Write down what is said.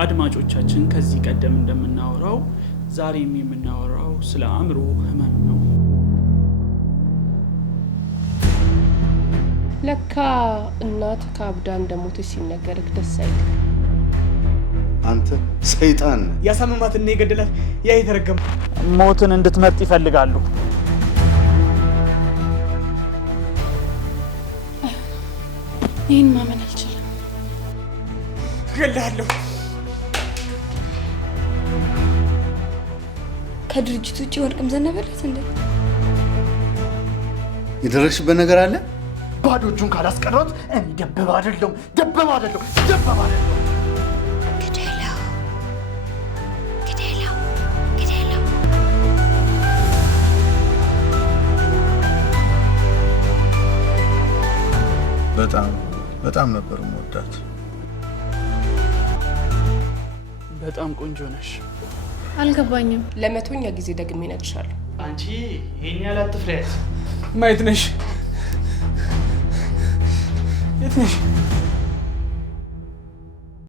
አድማጮቻችን ከዚህ ቀደም እንደምናወራው ዛሬም የምናወራው ስለ አእምሮ ህመም ነው። ለካ እናት ካብዳ እንደሞተች ሲነገርክ ደስ አይልም። አንተ ሰይጣን ያሳመማትና የገደላት ያ የተረገመ ሞትን እንድትመርጥ ይፈልጋሉ። ይህን ማመን አልችልም። እገልሃለሁ። ከድርጅቱ ውጭ ወርቅም ዘነበለት እንዴ? የደረስሽበት ነገር አለ? ባዶ እጁን ካላስቀረት እኔ ደበብ አይደለሁም። በጣም ነበር የምወዳት። በጣም ቆንጆ ነሽ። አልገባኝም። ለመቶኛ ጊዜ ደግሜ እነግርሻለሁ። አንቺ ይሄን ያህል አትፍሪያት። ማየት ነሽ? የት ነሽ?